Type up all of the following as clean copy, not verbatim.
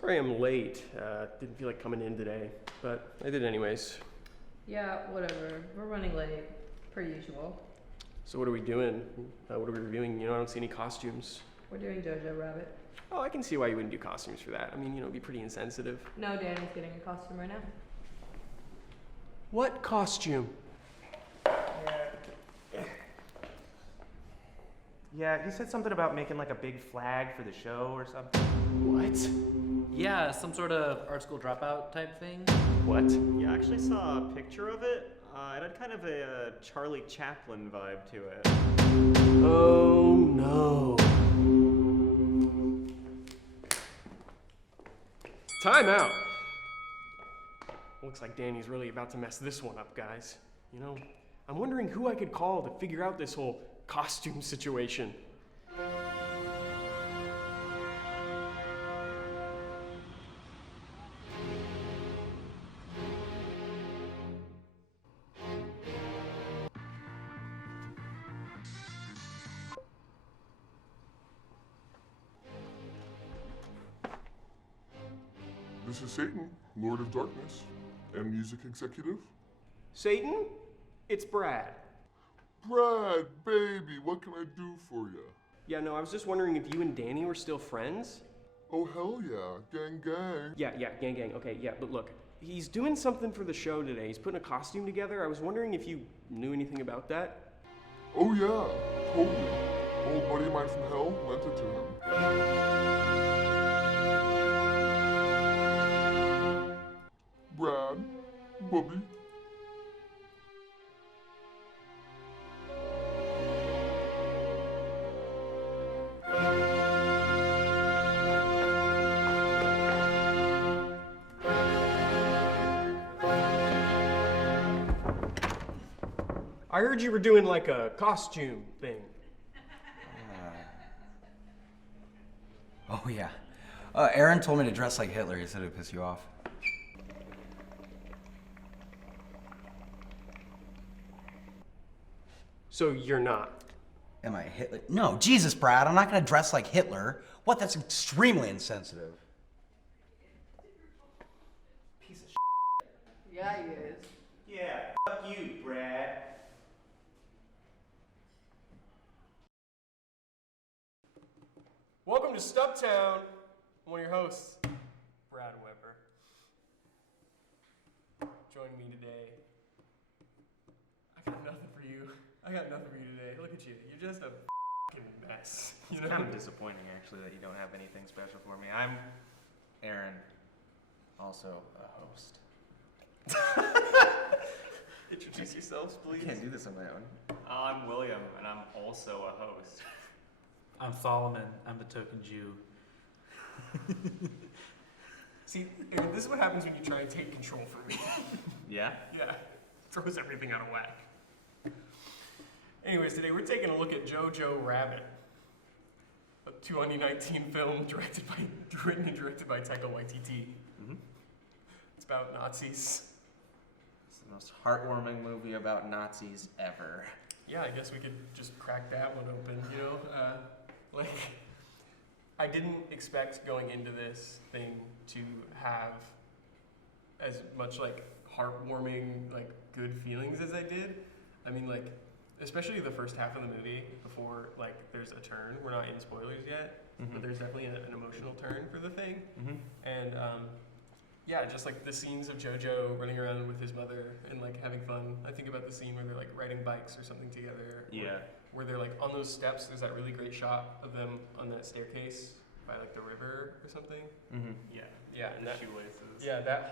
Sorry I'm late. Didn't feel like coming in today, but I did anyways. Yeah, whatever. We're running late, per usual. So what are we doing? What are we reviewing? I don't see any costumes. We're doing Jojo Rabbit. Oh, I can see why you wouldn't do costumes for that. I mean, it'd be pretty insensitive. No, Danny's getting a costume right now. What costume? Yeah, he said something about making like a big flag for the show or something. What? Yeah, some sort of art school dropout type thing. What? Yeah, I actually saw a picture of it. It had kind of a Charlie Chaplin vibe to it. Oh no. Time out. Looks like Danny's really about to mess this one up, guys. I'm wondering who I could call to figure out this whole costume situation. This is Satan, Lord of Darkness, and Music Executive. Satan, it's Brad. Brad, baby, what can I do for you? Yeah, no, I was just wondering if you and Danny were still friends? Oh, hell yeah, gang gang. Yeah, gang. Okay, yeah, but look, he's doing something for the show today. He's putting a costume together. I was wondering if you knew anything about that? Oh yeah, totally. Old buddy of mine from hell lent it to him. Brad, Bubby. I heard you were doing like a costume thing. Oh yeah. Aaron told me to dress like Hitler. He said it'd piss you off. So you're not? Am I Hitler? No, Jesus, Brad. I'm not gonna dress like Hitler. What? That's extremely insensitive. Piece of Yeah, he is. Yeah, fuck you, Brad. Welcome to STUBTOWN. I'm one of your hosts, Brad Weber. Join me today. I got nothing for you. Today. Look at you. You're just a fucking mess. It's kind of disappointing, actually, that you don't have anything special for me. I'm Aaron, also a host. Introduce yourselves, please. I can't do this on my own. I'm William, and I'm also a host. I'm Solomon. I'm the token Jew. See, Aaron, this is what happens when you try and take control from me. Yeah? Yeah, throws everything out of whack. Anyways, today we're taking a look at Jojo Rabbit, a 2019 film written and directed by Taika Waititi. Mm-hmm. It's about Nazis. It's the most heartwarming movie about Nazis ever. Yeah, I guess we could just crack that one open, I didn't expect going into this thing to have as much, heartwarming, good feelings as I did. I mean, especially the first half of the movie before, there's a turn. We're not in spoilers yet, but there's definitely an emotional turn for the thing. Mm-hmm. And, just, the scenes of Jojo running around with his mother and, having fun. I think about the scene where they're, riding bikes or something together. Yeah. Where they're, on those steps. There's that really great shot of them on that staircase by, the river or something. Mm-hmm. Yeah, and The that shoelaces. yeah, the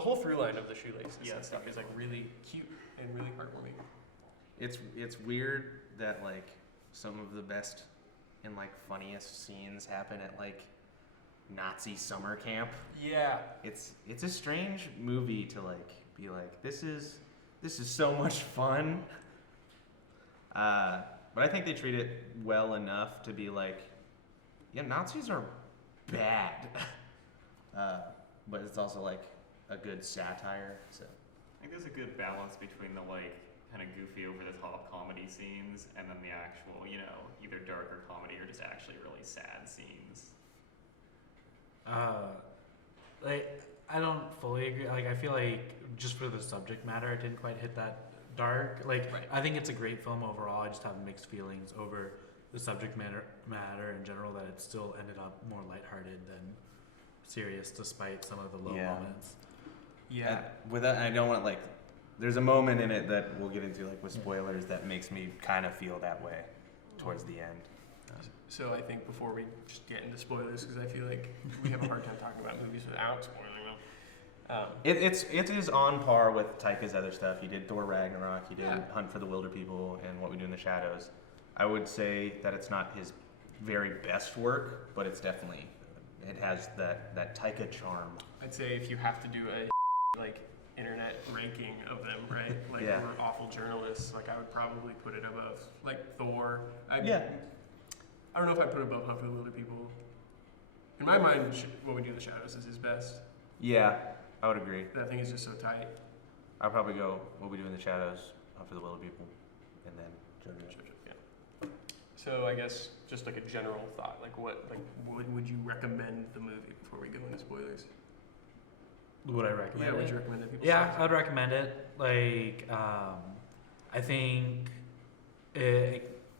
whole through line of the shoelaces Yeah, and stuff is really cute and really heartwarming. It's weird that some of the best and funniest scenes happen at Nazi summer camp. Yeah. It's a strange movie to be this is so much fun. But I think they treat it well enough to be yeah, Nazis are bad. But it's also a good satire. So I think there's a good balance between the kind of goofy over the top comedy scenes and then the actual, either darker comedy or just actually really sad scenes. Like, I don't fully agree. Like, I feel like just for the subject matter, it didn't quite hit that dark. Like, Right. I think it's a great film overall. I just have mixed feelings over the subject matter in general. That it still ended up more lighthearted than serious, despite some of the low Yeah. moments. Yeah. Without, I don't want like. There's a moment in it that we'll get into, like with spoilers, that makes me kind of feel that way towards the end. So I think before we just get into spoilers, because I feel like we have a hard time talking about movies without spoiling them. It is on par with Taika's other stuff. He did Thor Ragnarok. He did Yeah. Hunt for the Wilder People and What We Do in the Shadows. I would say that it's not his very best work, but it's definitely it has that Taika charm. I'd say if you have to do a like internet ranking of them, right? Like Yeah. we're awful journalists. Like I would probably put it above like Thor. I don't know if I'd put it above Hunt for the Wilder People. In my mind, What We Do in the Shadows is his best. Yeah, I would agree. That thing is just so tight. I'll probably go What We Do in the Shadows, Hunt for the Wilder People, and then Jojo. Yeah. So I guess just like a general thought, like what would you recommend the movie before we go into spoilers? Would I recommend Yeah, it? would you recommend that people? Yeah, see I would recommend it. Like, I think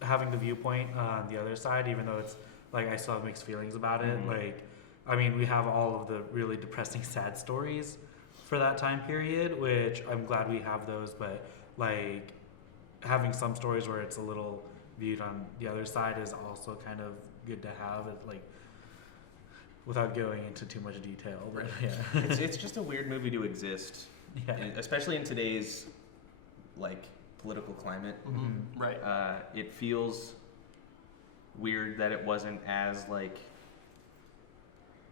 having the viewpoint on the other side, even though it's like I still have mixed feelings about it. Mhm. Like, I mean, we have all of the really depressing, sad stories for that time period, which I'm glad we have those. But like, having some stories where it's a little viewed on the other side is also kind of good to have. It, like, without going into too much detail, but yeah. It's just a weird movie to exist, Yeah. especially in today's like political climate. it? Right. It feels weird that it wasn't as like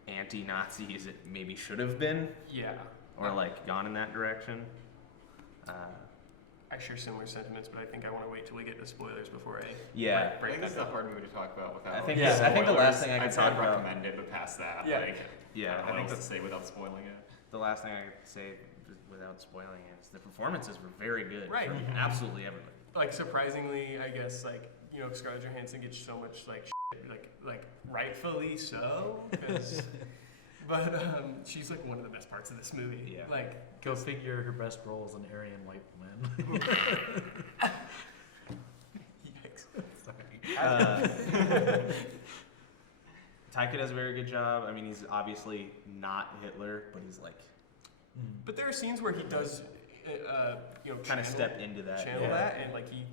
anti-Nazi as it maybe should have been, Yeah. or like gone in that direction. I share similar sentiments, but I think I want to wait till we get to spoilers before I Yeah, I break think that this is a down. hard movie to talk about without. I think Yeah. I think the last thing I I'd could say talk I'd about. recommend it, but past that, Yeah. like, Yeah, I I don't know think what else to say without spoiling it. the last thing I could say without spoiling it is the performances were very good. Right. From absolutely everybody. Like surprisingly, I guess like Scarlett Johansson gets so much like shit, like rightfully so, 'cause but she's like one of the best parts of this movie. Yeah. Like Go figure, her best role is an Aryan white woman. yikes. Taika does a very good job. I mean, he's obviously not Hitler, but he's like But there are scenes where he does, kind of step into that. channel yeah. that, and like he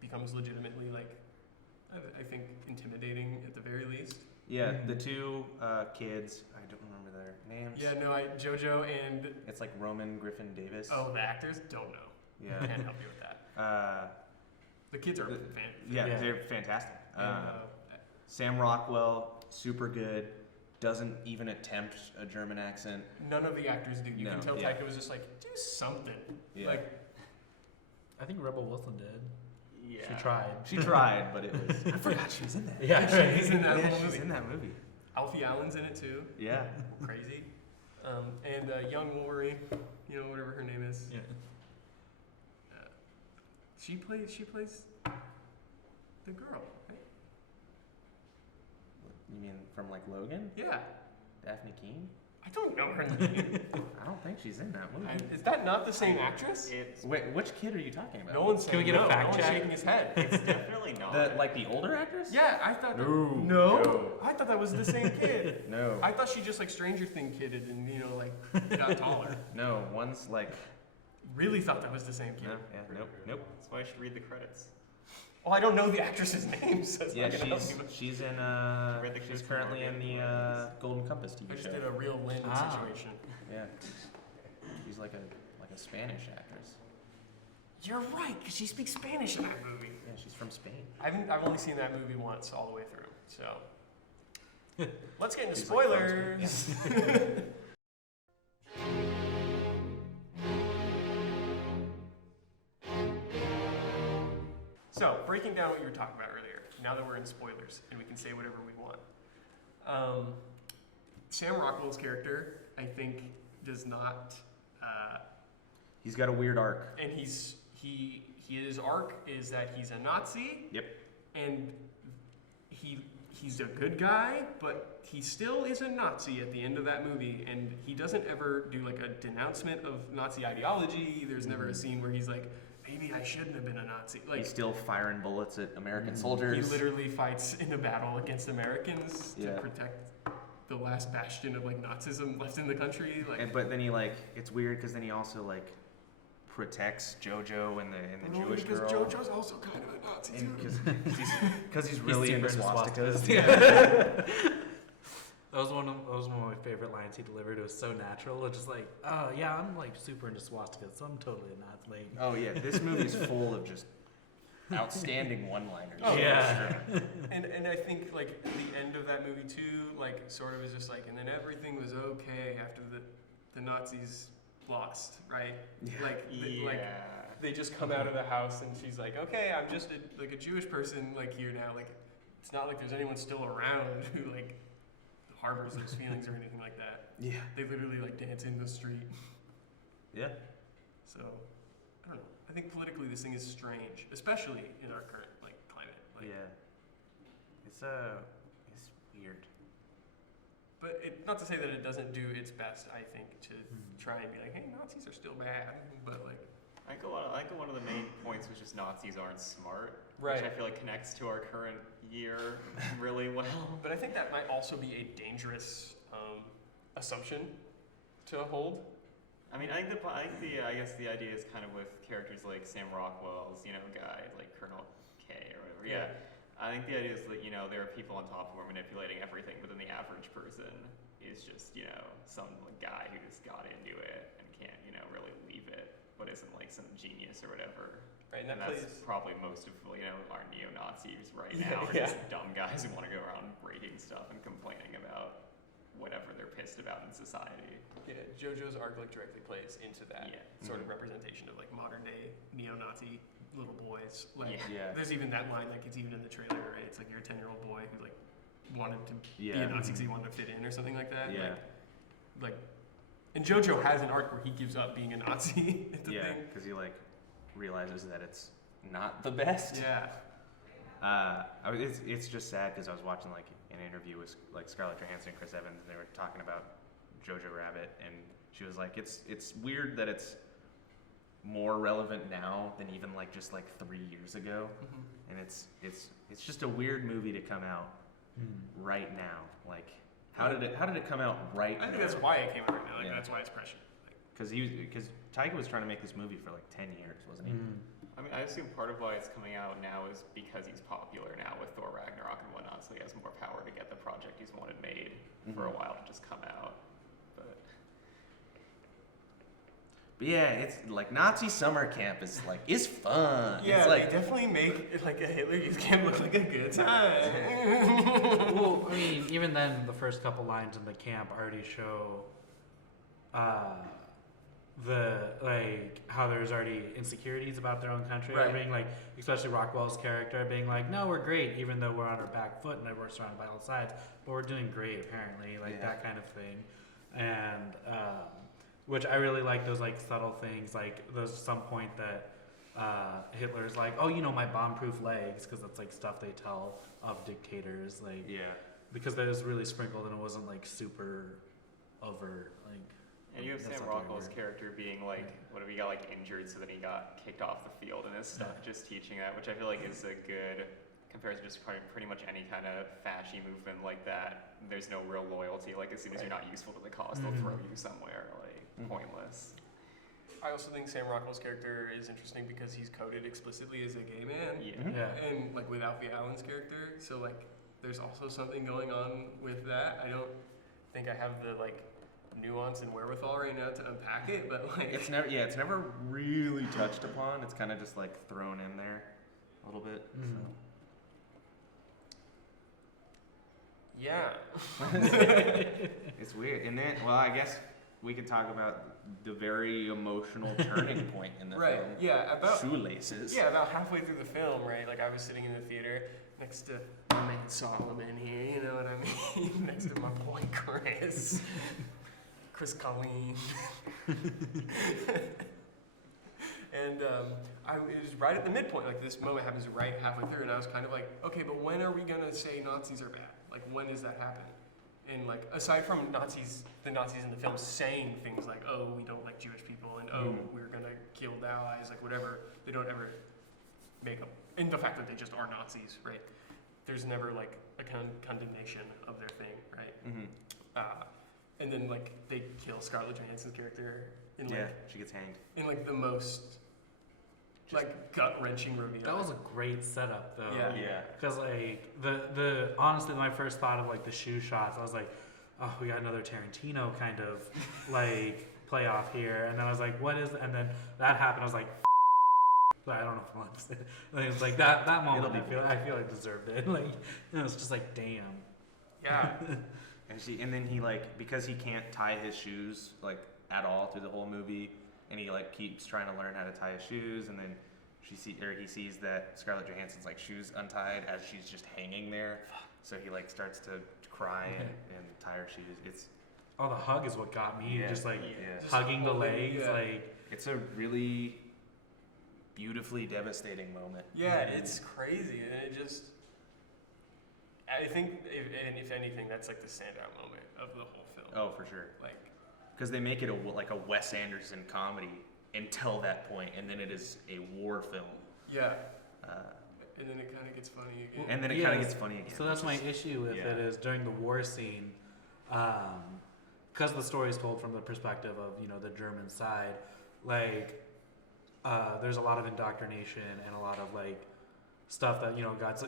becomes legitimately like, I think intimidating at the very least. Yeah, the two kids. I don't remember their names. Yeah, no, Jojo and It's like Roman Griffin Davis. the actors don't know. Yeah. Can't help you with that. The kids are Yeah, Yeah. they're fantastic. and, Sam Rockwell, super good. Doesn't even attempt a German accent. none of the actors do. You No, can tell yeah. Taika was just like, do something. Yeah. Like, I think Rebel Wilson did. Yeah. She tried. She tried, but it was. I forgot she was in that. Yeah, she's in that Yeah, whole she's movie. in that movie. Alfie Allen's in it too. Yeah. Crazy. And young Wolverine, whatever her name is. Yeah. She plays the girl. Right? You mean from like Logan? Yeah. Daphne Keane? I don't know her name. I don't think she's in that movie. Is that not the same actress? It's Wait, which kid are you talking about? No one's saying Can we get a no. fact No one's check? shaking his head. it's definitely not. The older actress? Yeah, I thought. No. No. I thought that was the same kid. No. I thought she just like Stranger Thing kidded and got taller. No, one's like. Really thought that was the same kid. No, yeah, nope. That's why I should read the credits. Well, I don't know the actress's name, so it's Yeah, not gonna help you. she's in Read the she's credits currently and in the Golden Compass I TV just show. did a real Lynn Ah. situation. Yeah. She's like a Spanish actress. You're right, because she speaks Spanish in that movie. Yeah, she's from Spain. I've only seen that movie once all the way through, so. Let's get into She's like from spoilers. So, breaking down what you were talking about earlier, now that we're in spoilers and we can say whatever we want. Sam Rockwell's character, I think, does not, He's got a weird arc. and his arc is that he's a Nazi. Yep. And he he's a good guy, but he still is a Nazi at the end of that movie, and he doesn't ever do like a denouncement of Nazi ideology. There's never a scene where he's like, maybe I shouldn't have been a Nazi. Like, He's still firing bullets at American soldiers. he literally fights in a battle against Americans to Yeah. protect the last bastion of like Nazism left in the country. Like, But then he like, it's weird because then he also like protects Jojo and the only Jewish because girl. JoJo's also kind of a Nazi too. Because he's really into super swastikas. That was one of my favorite lines he delivered. It was so natural. It's just like, oh yeah, I'm like super into swastikas, so I'm totally not like. Oh yeah, this movie's full of just outstanding one-liners. Oh, yeah. And I think like the end of that movie too, like sort of is just like, and then everything was okay after the Nazis lost, right? Yeah. Like they just come out of the house and she's like, okay, I'm just a Jewish person like here now. Like it's not like there's anyone still around who like harbors those feelings or anything like that. Yeah. They literally like dance in the street. Yeah. So I don't know. I think politically this thing is strange, especially in our current like climate. Like, Yeah. It's weird. But not to say that it doesn't do its best, I think, to try and be like, hey, Nazis are still bad. But like, I think one of the main points was just Nazis aren't smart, Right. which I feel like connects to our current year really well. but I think that might also be a dangerous assumption to hold. I mean, I guess the idea is kind of with characters like Sam Rockwell's, guy like Colonel K or whatever. Yeah. I think the idea is that there are people on top who are manipulating everything, but then the average person is just some guy who just got into it and can't really leave it, but isn't like some genius or whatever. Right, And that's probably most of our neo-Nazis right now are just dumb guys who want to go around breaking stuff and complaining about whatever they're pissed about in society. Yeah, JoJo's arc like directly plays into that sort of representation of like modern day neo-Nazi little boys. Like, Yeah. there's even that line, like it's even in the trailer, right? It's like you're a 10-year-old boy who like wanted to be a Nazi because he wanted to fit in or something like that. Yeah. Like, and JoJo has an arc where he gives up being a Nazi at the Yeah, thing. because he like realizes that it's not the best. Yeah. It's just sad because I was watching like an interview with like Scarlett Johansson and Chris Evans, and they were talking about Jojo Rabbit, and she was like, it's weird that it's more relevant now than even like just like 3 years ago, and it's just a weird movie to come out right now. Like, how did it come out right now? I think that's why it came out right now. Like, Yeah. that's why it's prescient. Like, Because Taika was trying to make this movie for like 10 years, wasn't he? I mean, I assume part of why it's coming out now is because he's popular now with Thor Ragnarok and whatnot, so he has more power to get the project he's wanted made for a while to just come out. But yeah, it's like Nazi summer camp is fun. yeah, it's like they definitely make it like a Hitler Youth Camp look like a good time. Well, I mean, even then, the first couple lines in the camp already show how there's already insecurities about their own country. Right. Being like, especially Rockwell's character being like, no, we're great, even though we're on our back foot and we're surrounded by all sides, but we're doing great apparently, like that kind of thing. And which I really like those like subtle things, like those some point that Hitler's like, oh, my bomb-proof legs, because that's like stuff they tell of dictators, like because that was really sprinkled and it wasn't like super overt, like. And you have that's Sam not Rockwell's weird. character being like, what if he got like injured, so then he got kicked off the field and is stuck just teaching that, which I feel like is a good compared to just pretty much any kind of fashy movement like that. There's no real loyalty. Like as soon as you're not useful to the cause, they'll throw you somewhere like pointless. I also think Sam Rockwell's character is interesting because he's coded explicitly as a gay man. And like with Alfie Allen's character, so like there's also something going on with that. I don't think I have the like nuance and wherewithal right now to unpack it, but like it's never really touched upon. It's kind of just like thrown in there a little bit. yeah. It's weird. And then, well, I guess we could talk about the very emotional turning point in the Right. film. Yeah. About Shoelaces. Yeah, about halfway through the film, right? Like I was sitting in the theater next to my man Solomon here, you know what I mean? Next to my boy Chris Colleen. And it was right at the midpoint. Like this moment happens right halfway through, and I was kind of like, okay, but when are we gonna say Nazis are bad? Like when does that happen? And like aside from the Nazis in the film saying things like, oh, we don't like Jewish people, and oh, we're gonna kill the allies, like whatever, they don't ever make up. And the fact that they just are Nazis, right? There's never like a condemnation of their thing, right? And then like they kill Scarlett Johansson's character in like she gets hanged in like the most like gut wrenching reveal. That was a great setup, though. Yeah. Because like the honestly, my first thought of like the shoe shots, I was like, oh, we got another Tarantino kind of like play off here, and then I was like, what is? And then that happened. I was like, I don't know if I want to say it. Like, it was like that moment. I feel like deserved it. Like it was just like, damn. Yeah. And then he like, because he can't tie his shoes like at all through the whole movie, and he like keeps trying to learn how to tie his shoes, and then he sees that Scarlett Johansson's like shoes untied as she's just hanging there, so he like starts to cry and tie her shoes. It's the hug is what got me. Just like Just hugging the holding- legs, yeah. like it's a really beautifully devastating moment. Yeah, it's crazy, and it just. I think, if anything, that's like the standout moment of the whole film. Oh, for sure. Like, Because they make it like a Wes Anderson comedy until that point, and then it is a war film. yeah. And then it kind of gets funny again. And then it kind of gets funny again. So that's my issue with it is during the war scene, because the story is told from the perspective of the German side, like there's a lot of indoctrination and a lot of like stuff that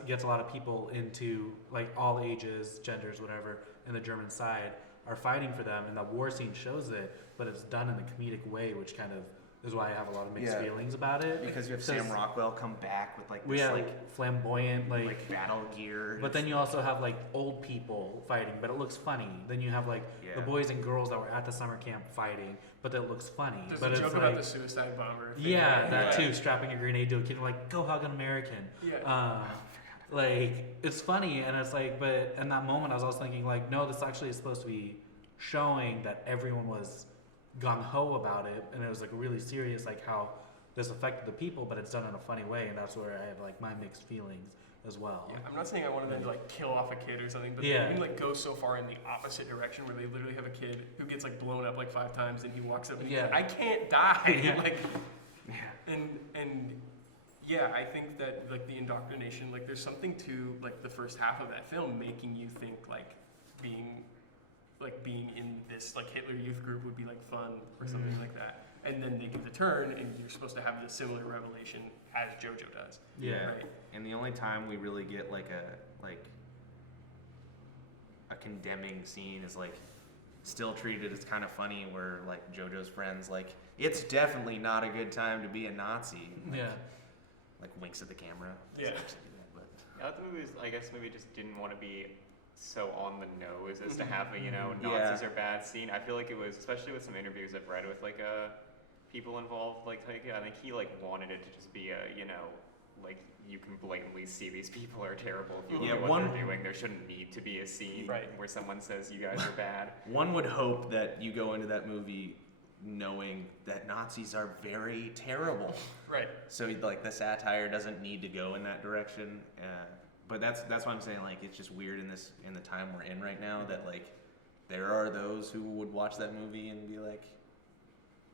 gets a lot of people into like all ages, genders, whatever, in the German side are fighting for them, and the war scene shows it, but it's done in a comedic way, which kind of is why I have a lot of mixed feelings about it. Because you have Sam Rockwell come back with like We this have like flamboyant, like battle gear. but then you also have like old people fighting, but it looks funny. Then you have like the boys and girls that were at the summer camp fighting, but it looks funny. There's but a it's joke like, about the suicide bomber thing. yeah, right? that too. Strapping a grenade to a kid, and like go hug an American. Yeah. Like it's funny, and it's like, but in that moment, I was also thinking like, no, this actually is supposed to be showing that everyone was gung ho about it, and it was like really serious, like how this affected the people, but it's done in a funny way, and that's where I have like my mixed feelings as well. Yeah, I'm not saying I wanted them to like kill off a kid or something, but Yeah. they can like go so far in the opposite direction where they literally have a kid who gets like blown up like 5 times, and he walks up and he's like, I can't die. Yeah. Like, and yeah, I think that like the indoctrination, like there's something to like the first half of that film making you think like being in this like Hitler Youth group would be like fun or something like that. And then they give the turn, and you're supposed to have the similar revelation as Jojo does. Yeah. Right. And the only time we really get like a condemning scene is like still treated as kind of funny, where like Jojo's friends like, it's definitely not a good time to be a Nazi. And, like winks at the camera. Yeah. But I thought the movies, I guess, maybe just didn't want to be so on the nose as to have a, Yeah. Nazis are bad scene. I feel like it was, especially with some interviews I've read with like people involved, like I think he like wanted it to just be a, like you can blatantly see these people are terrible. If you look at what they're doing, there shouldn't need to be a scene where someone says you guys are bad. one would hope that you go into that movie knowing that Nazis are very terrible. Right. So like the satire doesn't need to go in that direction. But that's why I'm saying like it's just weird in the time we're in right now that like there are those who would watch that movie and be like,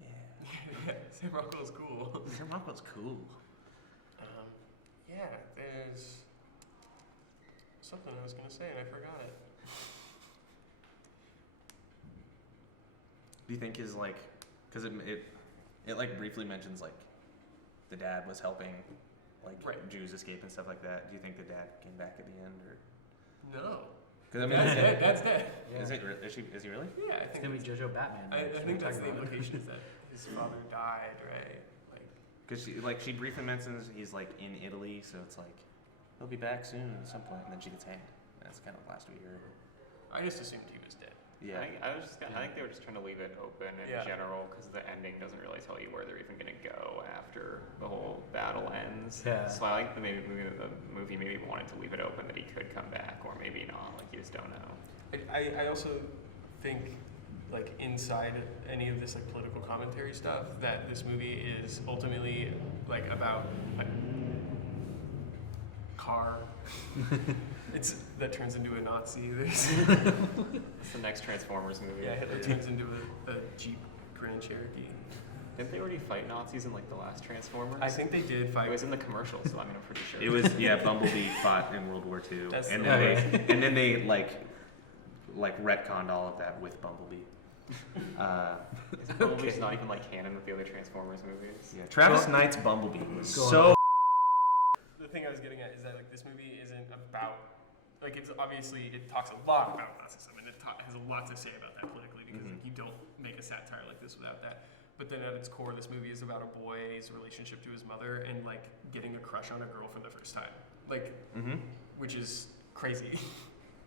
yeah, Sam Rockwell's cool. Sam Rockwell's cool. Yeah, there's something I was gonna say and I forgot it. Do you think his like, because it like briefly mentions like the dad was helping like Jews escape and stuff like that. Do you think the dad came back at the end or? No. Because I mean, Dad's dead. Dad's dead. Is he really? Yeah, I It's think gonna be Jojo Batman. I think that's the implication is that his father died, right? Like, Because she briefly mentions he's like in Italy, so it's like he'll be back soon at some point, and then she gets hanged. That's kind of the last we hear of her. I just assumed he was dead. Yeah. I think they were just trying to leave it open in general, because the ending doesn't really tell you where they're even going to go after the whole battle ends. Yeah. So I think the movie maybe wanted to leave it open that he could come back, or maybe not. Like, you just don't know. I also think like inside any of this like political commentary stuff, that this movie is ultimately like about a car. That turns into a Nazi. It's the next Transformers movie. Yeah, Hitler turns into a Jeep Grand Cherokee. Didn't they already fight Nazis in like the last Transformers? I think they did It fight. was in the commercial, so I mean, I'm pretty sure. It was, yeah, Bumblebee fought in World War II, That's and the then they like retconned all of that with Bumblebee. Bumblebee's not even like canon with the other Transformers movies. Yeah, Travis Knight's Bumblebee was Go so. The thing I was getting at is that like this movie isn't about like it's obviously it talks a lot about Nazism and it has a lot to say about that politically because like, you don't make a satire like this without that. But then at its core, this movie is about a boy's relationship to his mother and like getting a crush on a girl for the first time, like, which is crazy.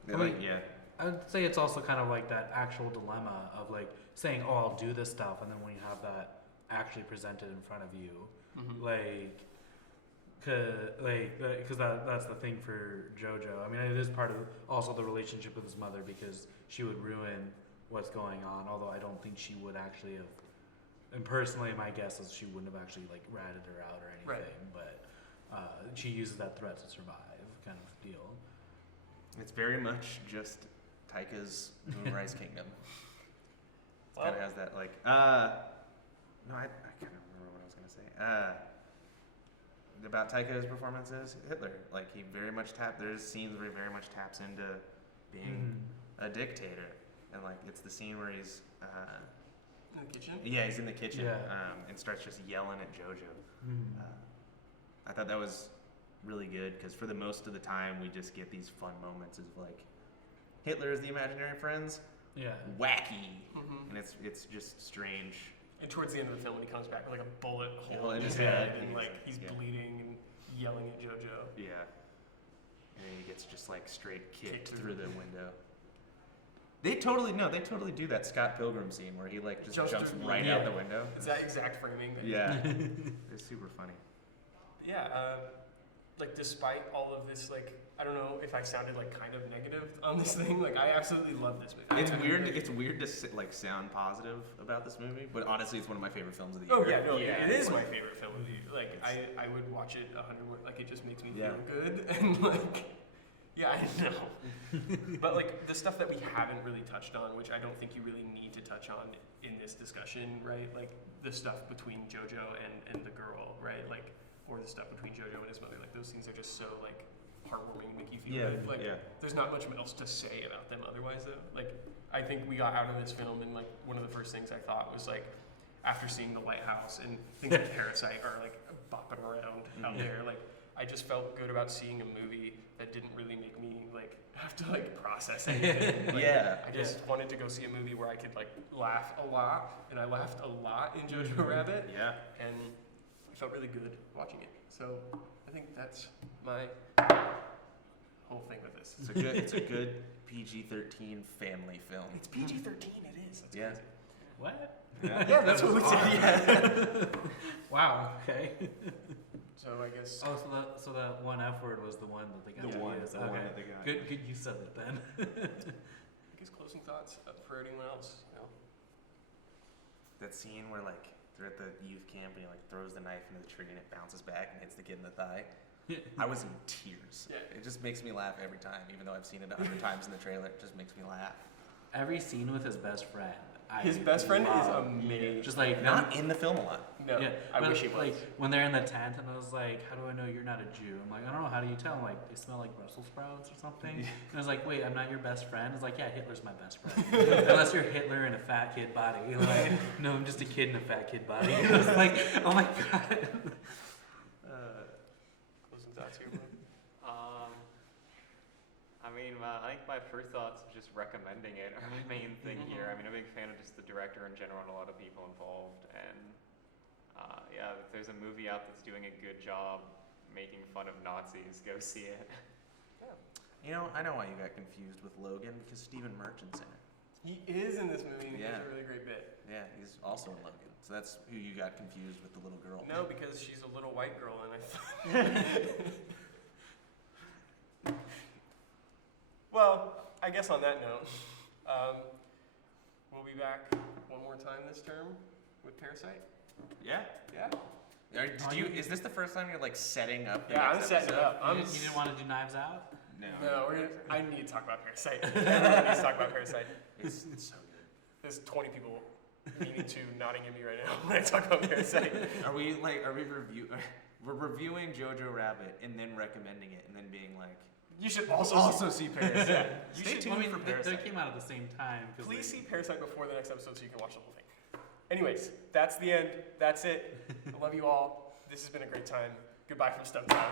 Yeah. I would say it's also kind of like that actual dilemma of like saying, "Oh, I'll do this stuff," and then when you have that actually presented in front of you, because that's the thing for Jojo. I mean, it is part of also the relationship with his mother because she would ruin what's going on. Although I don't think she would actually have. And personally, my guess is she wouldn't have actually like ratted her out or anything. Right. But she uses that threat to survive, kind of deal. It's very much just Taika's Moonrise Kingdom. It kind of has that like. No, I can't remember what I was gonna say. About Taika's performances, Hitler. Like he very much there's scenes where he very much taps into being a dictator, and like it's the scene where he's. In the kitchen? Yeah, he's in the kitchen Yeah. and starts just yelling at Jojo. I thought that was really good because for the most of the time we just get these fun moments of like Hitler is the imaginary friends, Yeah. wacky, and it's just strange. And towards the end of the film, when he comes back with like a bullet hole in in his his head, head, and like and he's yeah. bleeding and yelling at Jojo. Yeah, and then he gets just like straight kicked Kicked through the window. They totally do that Scott Pilgrim scene where he like just jumps through- right out the window. It's that exact framing. That Yeah, it's super funny. Yeah, like despite all of this, like I don't know if I sounded like kind of negative on this thing. Like I absolutely love this movie. It's I weird. really- It's weird to like sound positive about this movie, but honestly, it's one of my favorite films of the Oh year. yeah, no, Yeah. it is my favorite film of the year. Like I would watch it 100. Like it just makes me Yeah. feel good and like. Yeah, I know. But like the stuff that we haven't really touched on, which I don't think you really need to touch on in this discussion, right? Like the stuff between Jojo and the girl, right? Like or the stuff between Jojo and his mother. Like those things are just so like heartwarming and make you feel good. Like there's not much else to say about them otherwise though. Like I think we got out of this film and like one of the first things I thought was like after seeing The Lighthouse and things like Parasite are like bopping around out there, like I just felt good about seeing a movie that didn't really make me like have to like process anything. Like, I just wanted to go see a movie where I could like laugh a lot, and I laughed a lot in Jojo Rabbit. Yeah. And I felt really good watching it. So I think that's my whole thing with this. It's a good PG-13 family film. It's PG-13. It is. That's Yeah. crazy. What? Yeah, that's what we said. Yeah. Wow. Okay. So I guess. Oh, so that one F word was the one that they got. The to one use. that they got. Good use of it then. I guess closing thoughts for anyone else. You know? That scene where like they're at the youth camp and he like throws the knife into the tree and it bounces back and hits the kid in the thigh. I was in tears. Yeah. It just makes me laugh every time, even though I've seen it 100 times in the trailer. It just makes me laugh. Every scene with his best friend. His best friend is love. amazing. Just like Not in the film a lot. No, Yeah, I but, wish he was. like when they're in the tent and I was like, "How do I know you're not a Jew?" I'm like, "I don't know. How do you tell?" I'm like, "They smell like Brussels sprouts or something." And I was like, "Wait, I'm not your best friend." It's like, "Yeah, Hitler's my best friend." Unless you're Hitler in a fat kid body. Like, no, I'm just a kid in a fat kid body. It was like, oh my god. Closing thoughts here, bro. I think my first thoughts of just recommending it are my main thing here. I mean, I'm a big fan of just the director in general and a lot of people involved. And yeah, if there's a movie out that's doing a good job making fun of Nazis, go see it. You know, I know why you got confused with Logan because Stephen Merchant's in it. He is in this movie, and he has Yeah. a really great bit. Yeah, he's also in Logan. So that's who you got confused with the little girl. No, because she's a little white girl, and I thought. Well, I guess on that note, we'll be back one more time this term with Parasite. Yeah. Yeah. Is this the first time you're like setting up? The Yeah, I'm next setting it episode? up. You didn't want to do Knives Out? No, I need to talk about Parasite. Everyone needs to talk about Parasite. It's so good. There's 20 people meaning to nodding at me right now when I talk about Parasite. We're reviewing Jojo Rabbit and then recommending it and then being like, You should also see Parasite. You Stay should tuned for They Parasite. came out at the same time. please see Parasite before the next episode so you can watch the whole thing. Anyways, that's the end. That's it. I love you all. This has been a great time. Goodbye from STUBTOWN.